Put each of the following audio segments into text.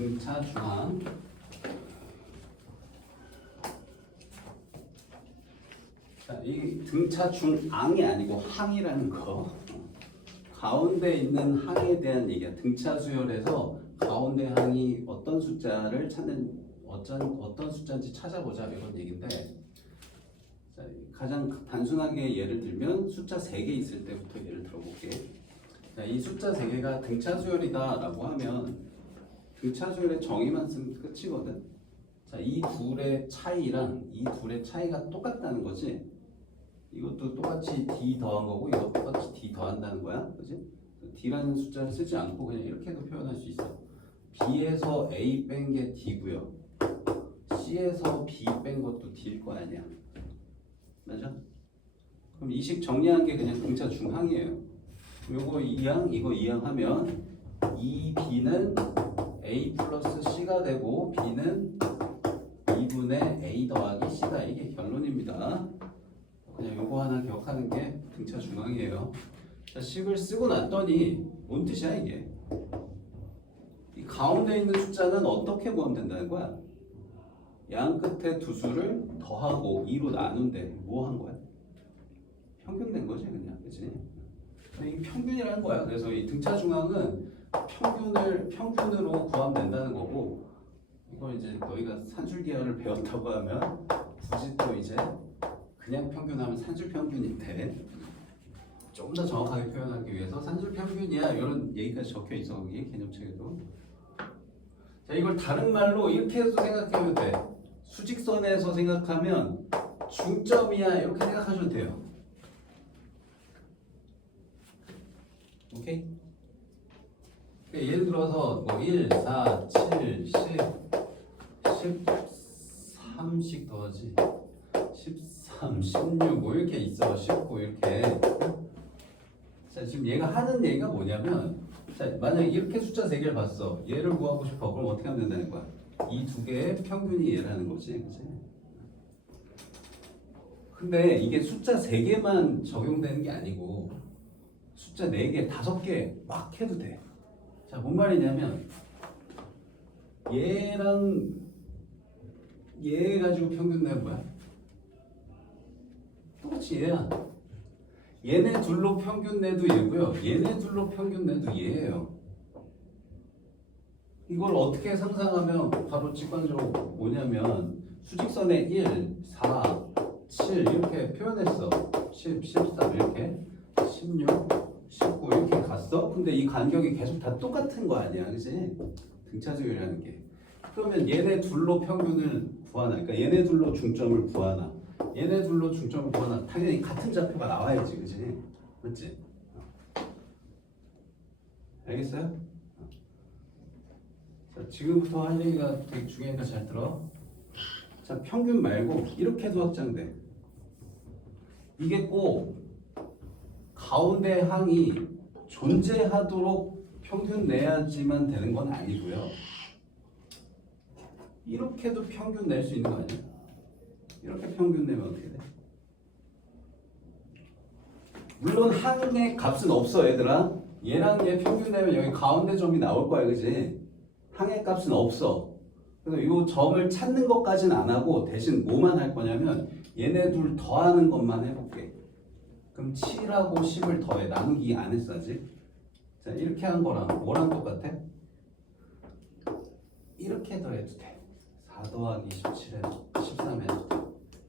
등차 중앙. 자, 이 등차 중앙이 아니고 항이라는 거. 가운데 있는 항에 대한 얘기야. 등차 수열에서 가운데 항이 어떤 숫자를 찾는 어떤 숫자인지 찾아보자 이런 얘기인데, 자, 가장 단순하게 예를 들면 숫자 3개 있을 때부터 예를 들어볼게. 자, 이 숫자 3개가 등차 수열이다 라고 하면 등차 수열의 정의만 쓰면 끝이거든. 자, 이 둘의 차이랑 이 둘의 차이가 똑같다는 거지. 이것도 똑같이 d 더한 거고 이것도 똑같이 d 더한다는 거야, 그지? d라는 숫자를 쓰지 않고 그냥 이렇게도 표현할 수 있어. b에서 a 뺀 게 d고요, c에서 b 뺀 것도 d일 거 아니야, 맞아? 그럼 이 식 정리한 게 그냥 등차 중항이에요. 요거 2항, 이거 2항 하면 이 b는 a 플러스 c가 되고 b는 2분의 a 더하기 c다. 이게 결론입니다. 그냥 요거 하나 기억하는 게 등차 중앙이에요. 자, 식을 쓰고 났더니 뭔 뜻이야 이게? 이 가운데 있는 숫자는 어떻게 구하면 거야? 양 끝에 두 수를 더하고 2로 나눈데 뭐 한 거야? 평균 낸 거지 그냥, 그치? 이 평균이라는 거야. 그래서 이 등차 중앙은 평균으로 구하면 된다는 거고, 이걸 이제 너희가 산술기하를 배웠다고 하면 굳이 또 이제 그냥 평균하면 산술평균인데 좀 더 정확하게 표현하기 위해서 산술평균이야 이런 얘기까지 적혀 있어 거기 개념책에도. 자, 이걸 다른 말로 이렇게 해서 생각하면 돼. 수직선에서 생각하면 중점이야 이렇게 생각하셔도 돼요. 오케이? 예를 들어서 뭐 1, 4, 7, 10, 13씩 더하지, 13, 16 뭐 이렇게 있어. 19 이렇게. 자, 지금 얘가 하는 얘기가 뭐냐면, 자, 만약에 이렇게 숫자 3개를 봤어. 얘를 구하고 싶어. 그럼 어떻게 하면 된다는 거야? 이 두 개의 평균이 얘라는 거지, 그치? 근데 이게 숫자 3개만 적용되는 게 아니고 숫자 4개, 5개 막 해도 돼. 자, 뭔 말이냐면 얘랑 얘 가지고 평균 내는 거야. 똑같이 얘야. 얘네 둘로 평균 내도 얘고요, 얘네 둘로 평균 내도 얘예요. 이걸 어떻게 상상하면 바로 직관적으로 뭐냐면 수직선에 1, 4, 7 이렇게 표현했어. 10, 13 이렇게, 16, 19 이렇게 갔어. 근데 이 간격이 계속 다 똑같은 거 아니야, 그치? 등차수열이라는 게. 그러면 얘네 둘로 평균을 구하나, 그러니까 얘네 둘로 중점을 구하나, 얘네 둘로 중점을 구하나, 당연히 같은 좌표가 나와야지, 그치? 맞지? 알겠어요? 자, 지금부터 할 얘기가 되게 중요하니까 잘 들어. 자, 평균 말고 이렇게도 확장돼. 이게 꼭 가운데 항이 존재하도록 평균 내야지만 되는 건 아니고요, 이렇게도 평균 낼 수 있는 거 아니야? 이렇게 평균 내면 어떻게 돼? 물론 항의 값은 없어 얘들아. 얘랑 얘 평균 내면 여기 가운데 점이 나올 거야, 그지? 항의 값은 없어. 그래서 이 점을 찾는 것까지는 안 하고 대신 뭐만 할 거냐면 얘네 둘 더하는 것만 해볼게. 그럼 7하고 10을 더해. 나누기 안 했어 아직. 자, 이렇게 한 거랑 뭐랑 똑같아? 이렇게 더해도 돼. 4 더하기 17에 13 해도 돼.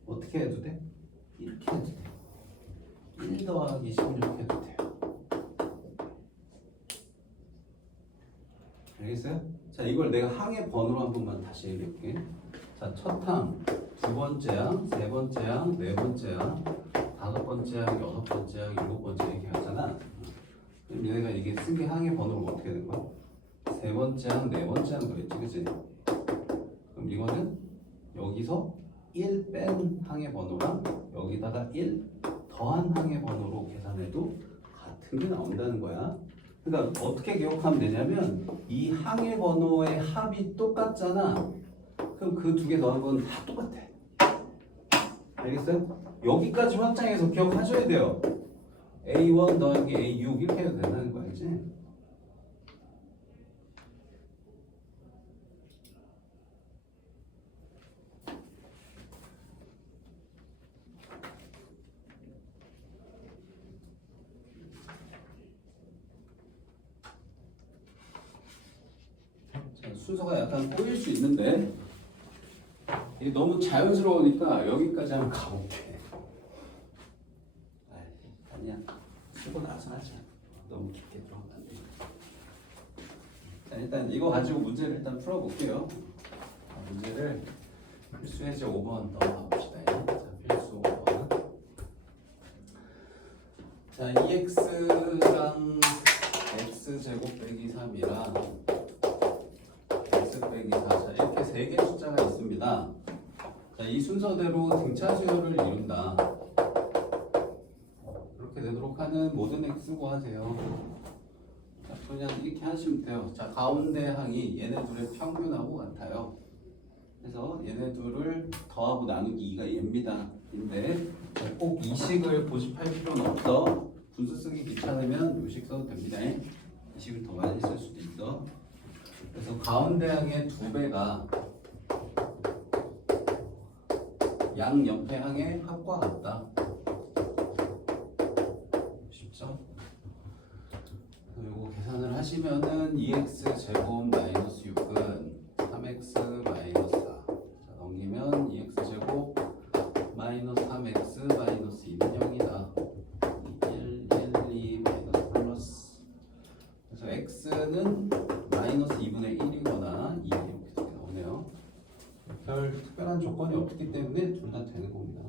어떻게 해도 돼? 이렇게 해도 돼. 1 더하기 16 해도 돼요. 알겠어요? 자, 이걸 내가 항의 번호로 한 번만 다시 얘기할게. 자, 첫 항, 두 번째 항, 세 번째 항, 네 번째 항, 다섯 번째 항, 여섯 번째 항, 일곱 번째 이렇게 하잖아. 그럼 얘네가 이게 쓴 게 항의 번호로 어떻게 된 거야? 세 번째 항, 네 번째 항 그랬지, 그치? 그럼 이거는 여기서 1 뺀 항의 번호랑 여기다가 1 더한 항의 번호로 계산해도 같은 게 나온다는 거야. 그러니까 어떻게 기억하면 되냐면 이 항의 번호의 합이 똑같잖아. 그럼 그 두 개 더한 건 다 똑같아. 알겠어요? 여기까지 확장해서 기억하셔야 돼요. A1 더하기 A6 이렇게 해도 된다는 거 알지? 순서가 약간 꼬일 수 있는데 이게 너무 자연스러우니까 여기까지 한번 가볼게. 아니야. 쓰고 나서 하자. 너무 깊게 들어가면 안 돼. 자, 일단 이거 가지고 문제를 일단 풀어볼게요. 문제를 필수 해제 5번 넘어가 봅시다. 자, 필수 5번. 자, 2x랑 x제곱 빼기 3이랑 x 빼기 4. 자, 이렇게 세 개의 숫자가 있습니다. 자, 이 순서대로 등차 수열을 이룬다. 이렇게 되도록 하는 모든 x 구하세요. 자, 그냥 이렇게 하시면 돼요. 자, 가운데 항이 얘네 둘의 평균하고 같아요. 그래서 얘네 둘을 더하고 나누기 2가 얘입니다. 근데 꼭 이 식을 고집할 필요는 없어. 분수 쓰기 귀찮으면 이 식 써도 됩니다. 이 식을 더 많이 쓸 수도 있어. 그래서 가운데 항의 2배가 양 옆에 항의 합과 같다. 쉽죠? 그리고 계산을 하시면은 2x 제곱 마이너스 6은 3x 마이너스 4. 자, 넘기면 2x 제곱 마이너스 3x 마이너스 2는 0이다. 1, 2 마이너스 플러스. 그래서 x는 마이너스 2분의 1이거나 2 이렇게 나오네요. 별 특별한 조건이 없기 때문에 둘 다 되는 겁니다.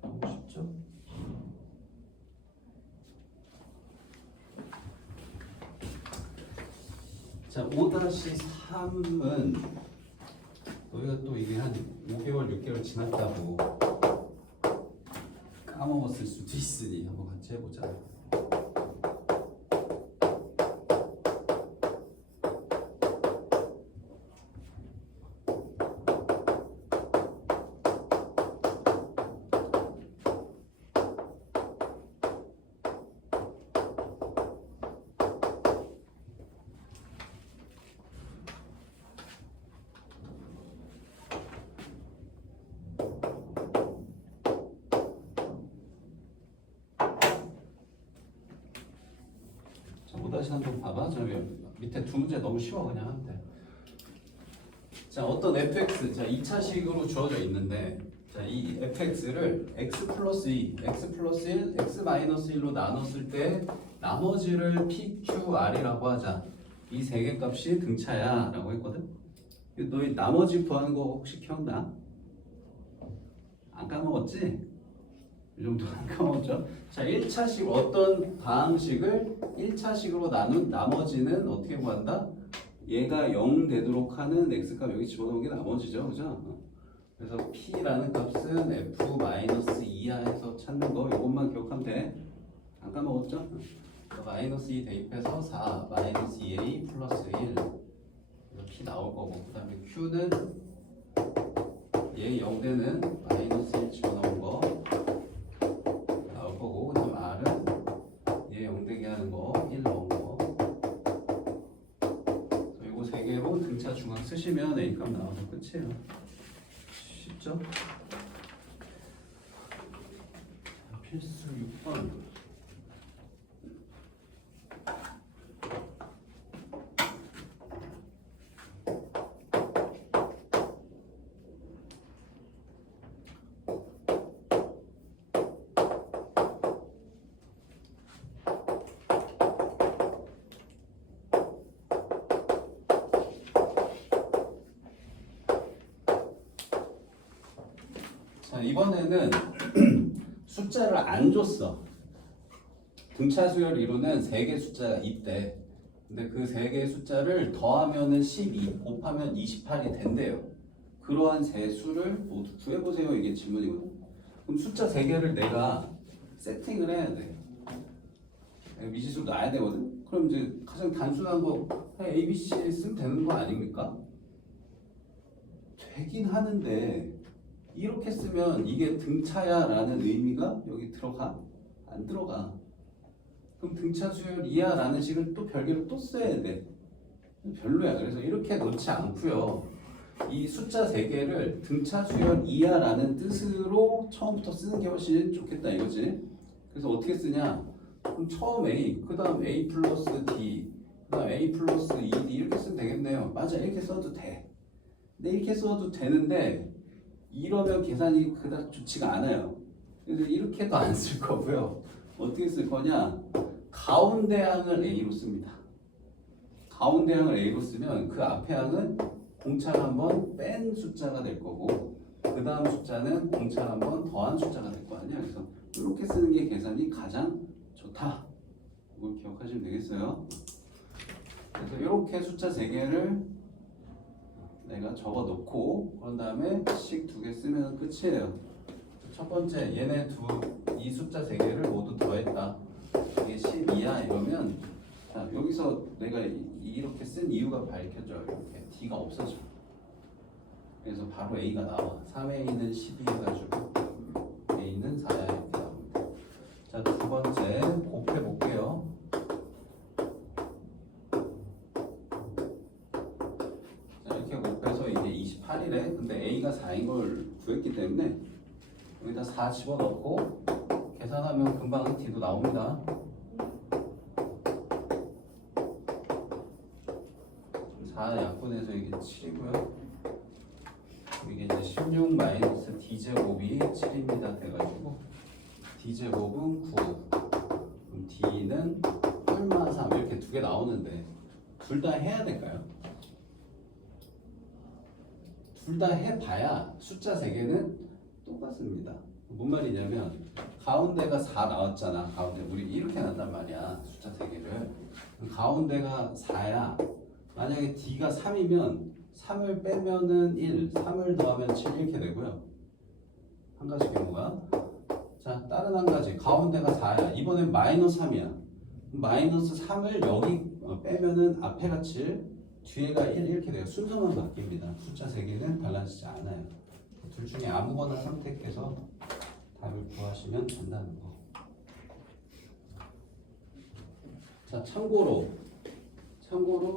너무 쉽죠? 자, 5-3은 너희가 또 이게 한 5개월, 6개월 지났다고 까먹었을 수도 있으니 한번 같이 해보자. 다시 한번 봐봐. 저기 밑에 두 문제 너무 쉬워. 그냥 하면 돼. 자, 어떤 fx, 자 2차식으로 주어져 있는데, 자, 이 fx를 x 플러스 2, x 플러스 1, x 마이너스 1로 나눴을 때 나머지를 pqr이라고 하자. 이 세 개 값이 등차야 라고 했거든. 너희 나머지 구하는 거 혹시 기억나? 안 까먹었지? 이 정도 안 까먹었죠? 자, 1차식 어떤 방식을 1차식으로 나눈 나머지는 어떻게 구한다? 얘가 0 되도록 하는 x값 여기 집어넣은 게 나머지죠. 그죠? 그래서 p라는 값은 f-2하에서 찾는 거 이것만 기억하면 돼. 안 까먹었죠? 마이너스 2 대입해서 4 마이너스 2a 플러스 1 p 나올 거고, 그 다음에 q는 얘 0 되는 마이너스 1 집어넣은 거 나올 거고, 그 다음 r은 얘 0 되게 하는 거 1 넣은 거. 이거 세 개로 등차 중앙 쓰시면 a 값 나와서 끝이에요. 쉽죠? 필수 6번. 자, 이번에는 숫자를 안 줬어. 등차 수열 이루는 3개 숫자가 있대. 근데 그 3개의 숫자를 더하면은 12, 곱하면 28이 된대요. 그러한 세 수를 모두 구해보세요. 이게 질문이거든. 그럼 숫자 3개를 내가 세팅을 해야 돼. 미지수로 놔야 되거든. 그럼 이제 가장 단순한 거 A, B, C 쓰면 되는 거 아닙니까? 되긴 하는데 이렇게 쓰면 이게 등차야 라는 의미가 여기 들어가? 안 들어가. 그럼 등차 수열 이하 라는 식을 또 별개로 또 써야 돼. 별로야. 그래서 이렇게 넣지 않고요. 이 숫자 3개를 등차 수열 이하 라는 뜻으로 처음부터 쓰는 게 훨씬 좋겠다 이거지. 그래서 어떻게 쓰냐? 그럼 처음 A, 그 다음 A 플러스 D, 그다음 a 플러스 2d 이렇게 쓰면 되겠네요. 맞아, 이렇게 써도 돼. 근데 이렇게 써도 되는데 이러면 계산이 그닥 좋지가 않아요. 그래서 이렇게도 안 쓸 거고요. 어떻게 쓸 거냐? 가운데 항을 a로 씁니다. 가운데 항을 a로 쓰면 그 앞에 항은 공차를 한번 뺀 숫자가 될 거고 그 다음 숫자는 공차를 한번 더한 숫자가 될 거 아니야. 그래서 이렇게 쓰는 게 계산이 가장 좋다. 이걸 기억하시면 되겠어요. 그래서 이렇게 숫자 3개를 내가 적어 놓고 그런 다음에 식 2개 쓰면 끝이에요. 첫 번째 얘네 이 숫자 3개를 모두 더했다. 이게 12야 이러면 자, 여기서 내가 이렇게 쓴 이유가 밝혀져요. 이렇게 d가 없어져. 그래서 바로 a가 나와. 3a는 12 해가지고 a는 4야 이렇게 나옵니다. 자, 두 번째 곱해 볼게요. 자, 이렇게 곱해서 이게 28이래. 근데 a가 4인 걸 구했기 때문에 여기다 4 집어넣고 계산하면 금방 d도 나옵니다. 4 약분해서 이게 7이고요. 이게 이제 16 마이너스 d제곱이 7입니다. 돼가지고 d제곱은 9. 그럼 d는 얼마 3 이렇게 2개 나오는데 둘 다 해야 될까요? 둘 다 해봐야 숫자 3개는 똑같습니다. 뭔 말이냐면 가운데가 4 나왔잖아. 가운데 우리 이렇게 난단 말이야. 숫자 3개를. 가운데가 4야. 만약에 d가 3이면 3을 빼면은 1, 3을 더하면 7 이렇게 되고요. 한 가지 경우가. 자, 다른 한 가지. 가운데가 4야. 이번엔 마이너스 3이야. 마이너스 3을 여기 빼면은 앞에가 7, 뒤에가 1 이렇게 돼요. 순서만 바뀝니다. 숫자 3개는 달라지지 않아요. 둘 중에 아무거나 선택해서 답을 구하시면 된다는 거. 자, 참고로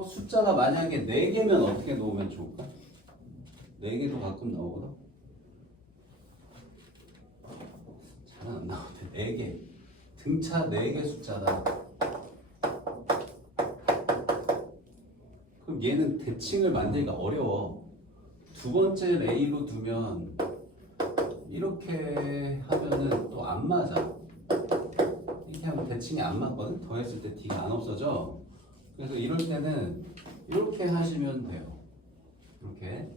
숫자가 만약에 4개면 어떻게 놓으면 좋을까? 4개도 가끔 나오거든. 잘 안 나오는데 4개. 등차 4개 숫자다. 그럼 얘는 대칭을 만들기가 어려워. 두 번째 A로 두면 이렇게 하면은 또 안 맞아. 이렇게 하면 대칭이 안 맞거든. 더했을 때 D가 안 없어져. 그래서 이럴 때는 이렇게 하시면 돼요. 이렇게.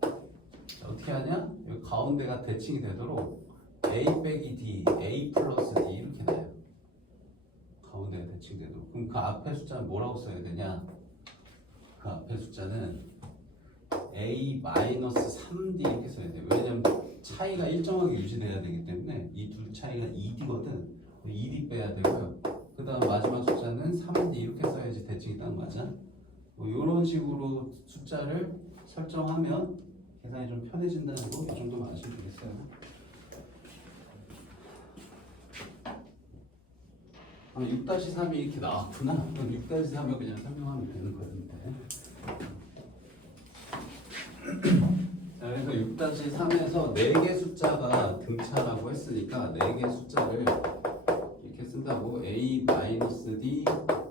자, 어떻게 하냐? 여기 가운데가 대칭이 되도록 A 빼기 D, A 플러스 D 이렇게 돼요. 가운데가 대칭되도록. 그럼 그 앞에 숫자는 뭐라고 써야 되냐? 그 앞에 숫자는 A 마이너스 3D 이렇게 써야 돼요. 왜냐면 차이가 일정하게 유지돼야 되기 때문에 이 둘 차이가 2D거든. 2D 빼야 되고요. 그 다음 마지막 숫자는 3D 이렇게 써야지 대칭이 딱 맞아. 뭐 이런 식으로 숫자를 설정하면 계산이 좀 편해진다는 거 이 정도만 아시면 되겠어요. 아, 6-3이 이렇게 나왔구나. 그럼 6-3을 그냥 설명하면 되는 거였는데. 자, 그래서 6-3에서 4개 숫자가 등차라고 했으니까 4개 숫자를 이렇게 쓴다고 A-D,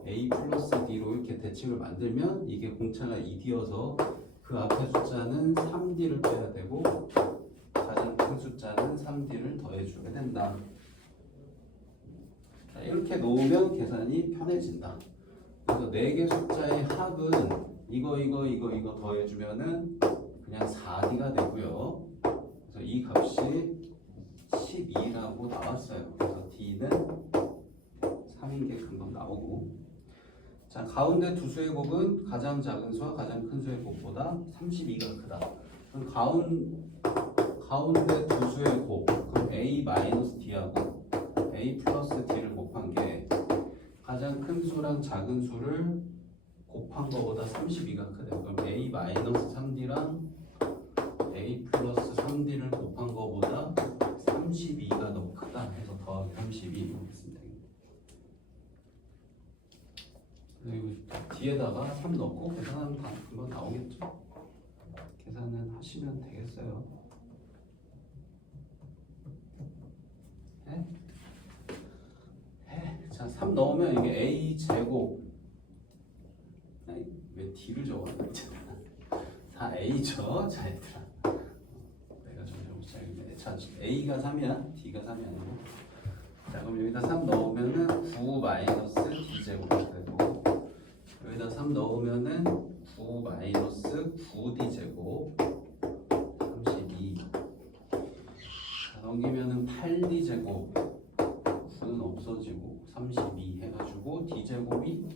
A 플러스 D로 이렇게 대칭을 만들면 이게 공차가 2D여서 그 앞에 숫자는 3D를 빼야 되고 가장 큰 숫자는 3D를 더해줘야 된다. 자, 이렇게 놓으면 계산이 편해진다. 그래서 4개 숫자의 합은 이거 더해주면은 그냥 4D가 되고요. 그래서 이 값이 12라고 나왔어요. 그래서 D는 3인 게 금방 나오고. 자, 가운데 두 수의 곱은 가장 작은 수와 가장 큰 수의 곱보다 32가 크다. 그럼 가운데 두 수의 곱, 그럼 A-D하고 A 플러스 D를 곱한 게 가장 큰 수랑 작은 수를 곱한 거보다 32가 크대요. 그럼 A-3D랑 A 플러스 3D를 곱한 거보다 32가 더 크다 해서 더하기 32 이렇게 쓰면 되겠네요. 그리고 뒤에다가 3 넣고 계산하면 다 금방 나오겠죠. 계산은 하시면 되겠어요. 네? 자, 3 넣으면 이게 A 제곱 아니 왜 D를 적어놨지? 4A죠. 자 얘들아, 내가 좀 잘못했네. 자 A가 3이야, D가 3이 아니고. 자 그럼 여기다 3 넣으면은 9 마이너스 D제곱이 되고, 여기다 3 넣으면은 9 마이너스 9D제곱 32. 자 넘기면은 8D제곱, 9는 없어지고 32 해가지고 D제곱이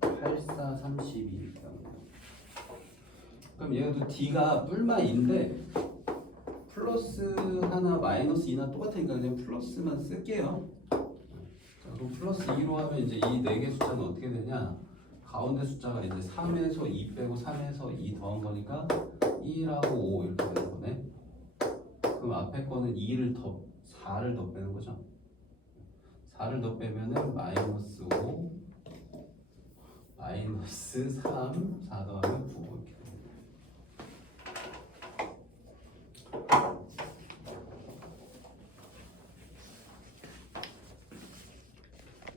84, 32. 그럼 얘도 D가 뿔마인데 플러스 하나 마이너스 2나 똑같으니까 그냥 플러스만 쓸게요. 자, 그럼 플러스 2로 하면 이제 이 4개 숫자는 어떻게 되냐? 가운데 숫자가 이제 3에서 2 빼고 3에서 2 더한 거니까 1하고 5 이렇게 되는 거네. 그럼 앞에 거는 2를 더 4를 더 빼는 거죠. 4를 더 빼면은 마이너스 5 마이너스 3 4 더하면